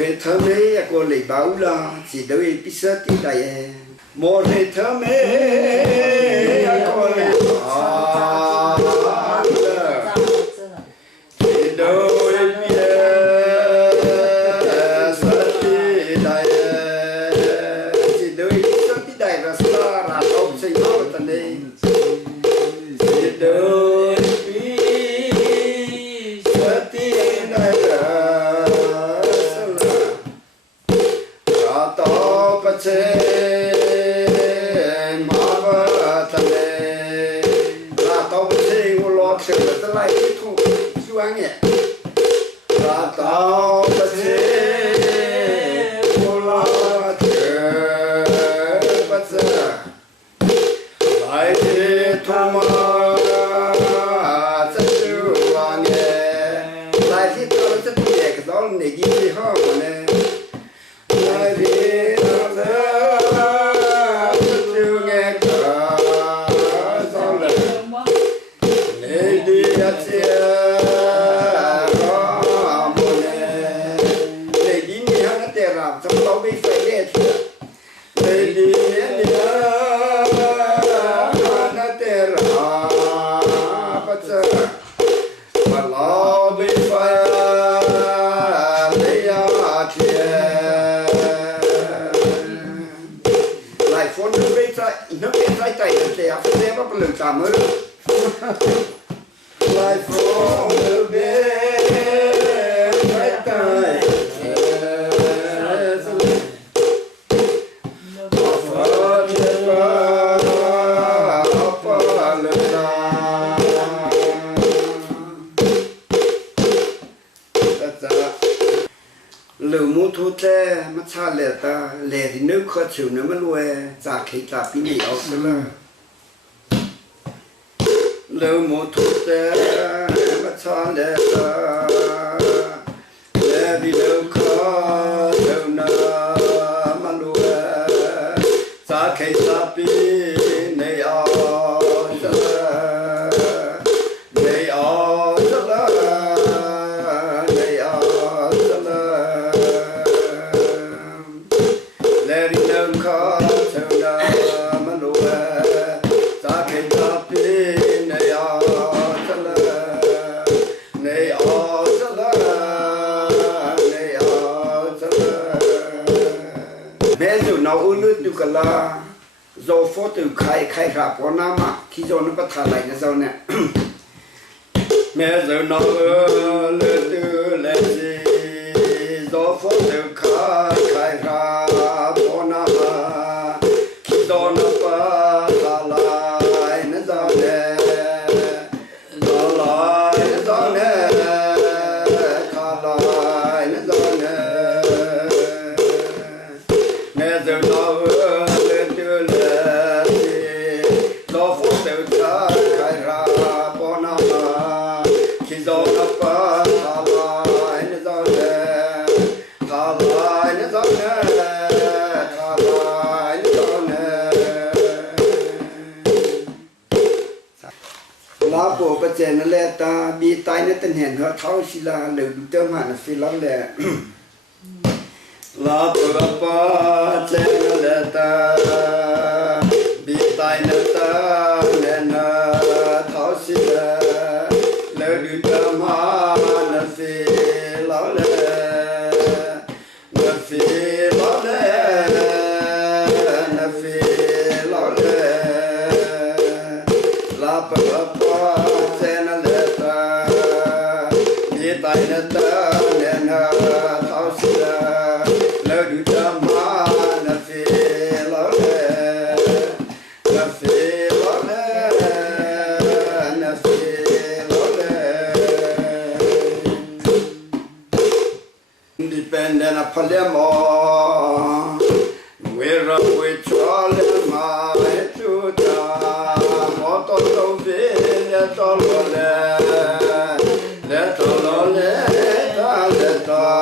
thể thơ mê cô lấy báo là chỉ đôi biết sớt tí đại một thể thơ mê cô lấy chỉ đôi biết sớt tí đại chỉ đôi biết sớt tí đại là sao là không xây dựng tận đây chỉ đôi biết sớt tí đại trên mà vợ thân này là tao thấy của lo chuyện là tao lại tiếp thu chú anh nhỉ là tao thấy của lo chuyện bắt giờ lại tiếp thu mà rất chú anh nhỉ lại tiếp thu rất nhẹ cái đó này gì hơn này lại tiếp cảm ơn lại phố được biết phải tay phật chết ba phật lên ra lửa mua thu tre mất xa lẻ ta lẻ thì nước khó chịu nữa mất nuôi giả khí giả bí nhị ốc đó là lưu một thuốc té mà cho lệ ta lệ đi đâu khó đâu na mà lùa sa cây sa pi này ao sa này ao sa này ao sa lệ đi đâu khó đâu na mà lùa sa cây sa pi nào ôn lướt được cả là do phó từ khai gặp có nam à khi do nó bắt thả lại cái sau này mẹ giờ nào lướt từ lên gì do phó từ khai gặp có nam à khi do nó bắt thả lại nó ra nè ra lại nó ra nè thả lại nó ra nè mẹ giờ nó lên từ lên đó phút từ ta khai ra bỏ nó mà khi do nó bắt thả lại nó ra nè thả lại nó ra nè thả lại nó ra nè lá bộ bắt chèn nó lẹ ta bị tai nó tên hèn họ tháo xí là lựu tôm hẳn phi lắm lẹ la purapa chenga ta bi tai na ta nena thao si la le du ta ma na fi la le na fi la le na fi la le la purapa chenga ta bi tai na ta nena thao si la Independent of Palermo, we're up with Chalema, Tuta, Moto Villa, Tolole, Letolole, Letolole,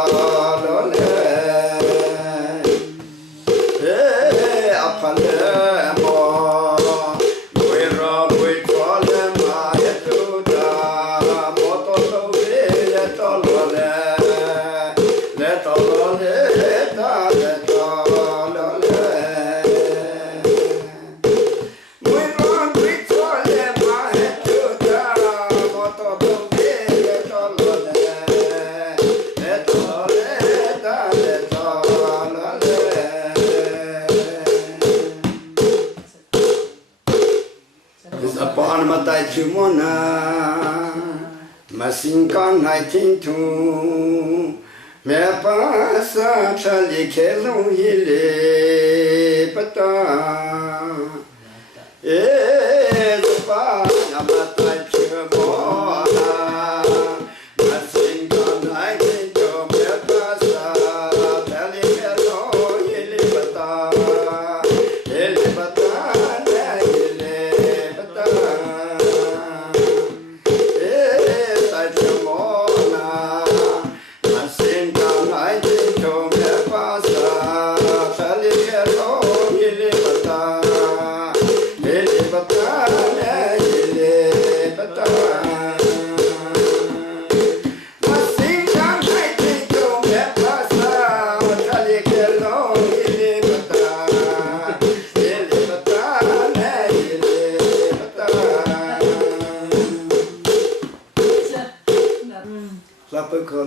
Palermo, we're up with Chalema, Tuta, Moto Villa, Tolole. Let all to to ve to lo le to le ta le to lo le is upon ma tai chu mo na ma sin kan nai tin tu me pa sa cha li ke lo hi le pata e pa na ma tai chu mo na ma sin kan nai tin tu me pa sa cha li ke lo hi le pata e le pata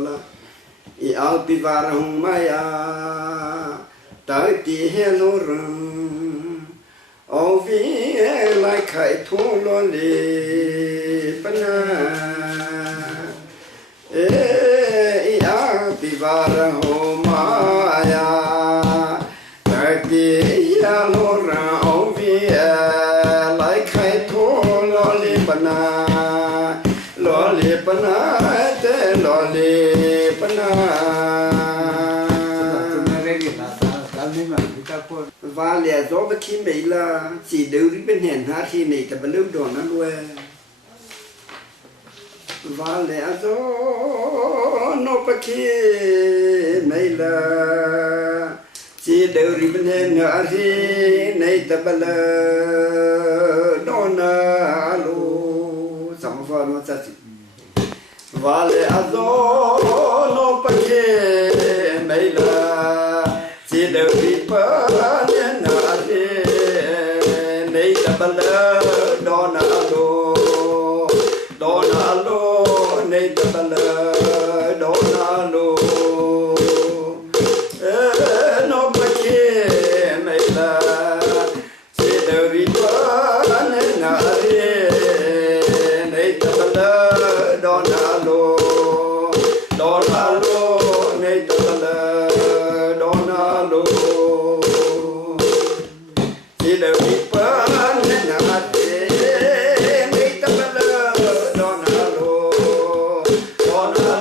la i al pivar hung maya tai ti hello rum o vi lai khai thu lo le pana e i al pivar hung maya tai ti hello rum o vi lai khai thu lo le pana te loli pana vale zo ba khi me la chỉ đều đi bên hèn ha khi này ta ba lưu đồ nó luôn vale zo no ba khi me la chỉ đều đi bên hèn ha khi này ta ba la no na lu sam va no sa vale azo no pake meila si de vipa na ade nei tabala dona lo nei tabala dona lo no pake meila si de vipa na ade nei tabala dona lo nei tabala dona lo si de vipa na ade nei tabala dona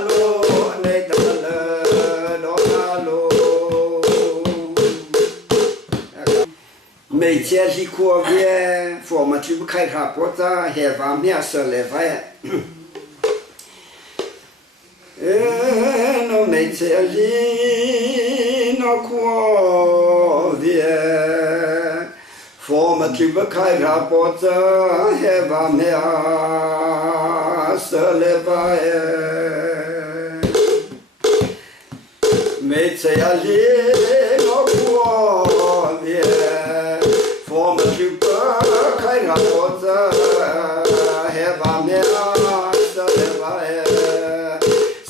lo nei tabala dona lo每天是过月，我们就不开卡波子，还方面是来发。no每天里no过月，我们就不开卡波子，还方面是来发。每天里no过月。我们就不开卡波子，还方面是来发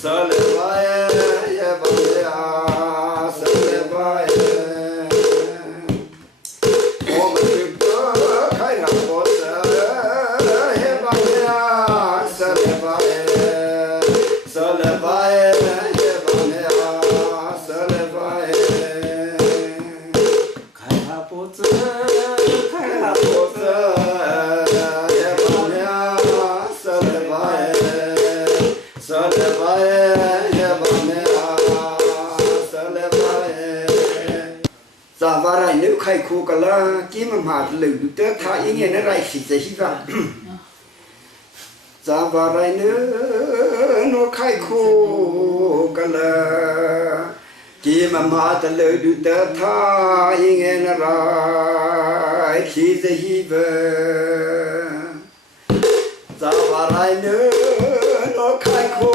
是来发还方面是来发我们就不开卡波子，还方面是来发是来发还方面是来发开卡波子。Giờ vào này nếu khai khu cả là kiếm mà lử được thà ý nghĩa nó lại xịt xịt ra. Giờ vào này nếu nó khai khu cả là kiếm mà lử được thà ý nghĩa nó lại xịt xịt về. Giờ vào này nếu nó khai khu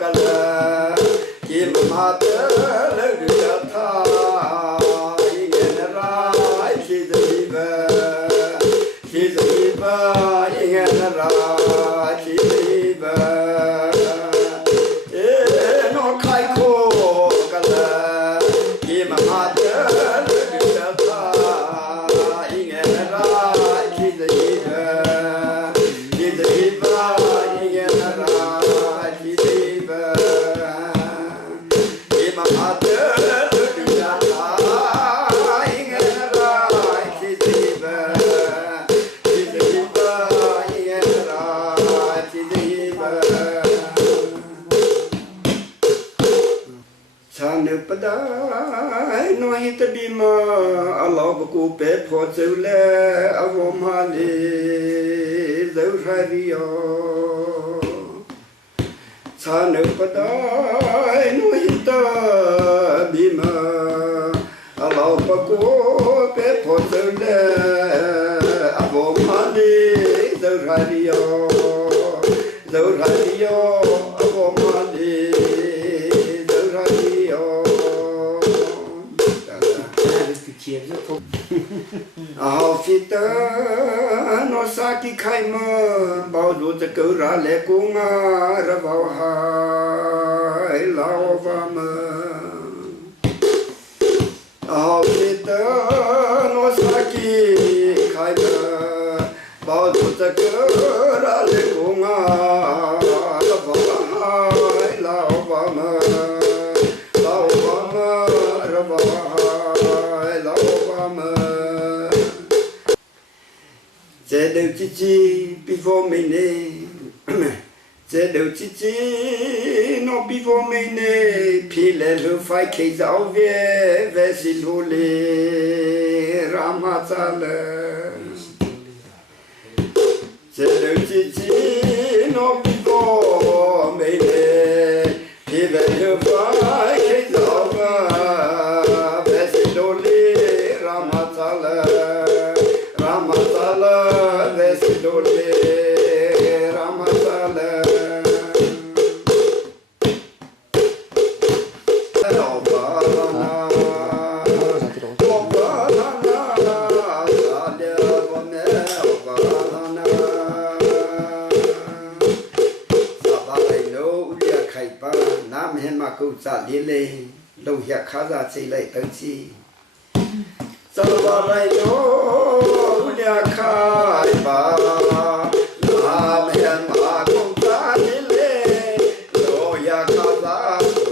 cả là kiếm mà lử được thà He's a river, in a Sana pada no hita bima Allah baku pe phozule avomali zauhariyo Sana pada no hita bima Allah baku pe phozule avomali zauhariyo zauhariyo avomali Fita no saki kaima bao du te kau ra le kunga ra bao hai lao vama Fita no saki kaima bao du te kau ra le kunga ra bao hai lao vama lao vama ra bao hai lao vama Sẽ đều chi chi before me ne Sẽ đều chi chi no before me ne Phi lệ lưu phai kê giáo về về xin hô lê Rama cha lệ Sẽ đều chi chi no before me ne Phi lệ lưu phai kê giáo về xin hô lê Rama cha lệ Rama cha lệ Vesidole Ramasala Obana Obana Salia Vone Obana Sabalai no Ulia Kaipa Nam Hemaku Salile Lohia Kaza Chile Tansi Sabalai no Ulia Kaipa Nam Hemaku Salile Lohia Kaza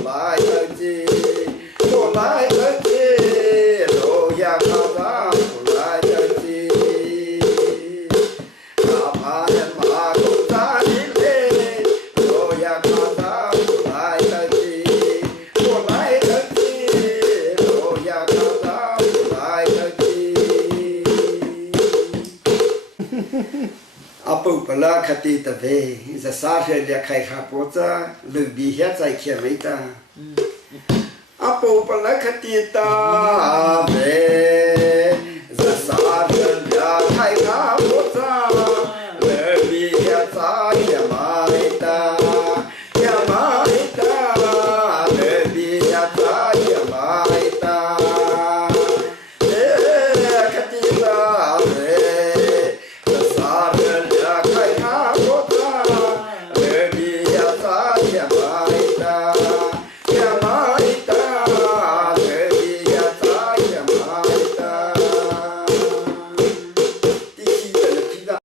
Lai Tansi Lai Tansi Lohia Kaza Lai Tansi Nam Hemaku Salile Lohia Kaza Lai Tansi Lai Tansi Lohia Kaza Lai Tansi Apu pala khati ta ve za sa he le khai kha po cha lu bi he chai khia mai ta Apu pala khati ta ve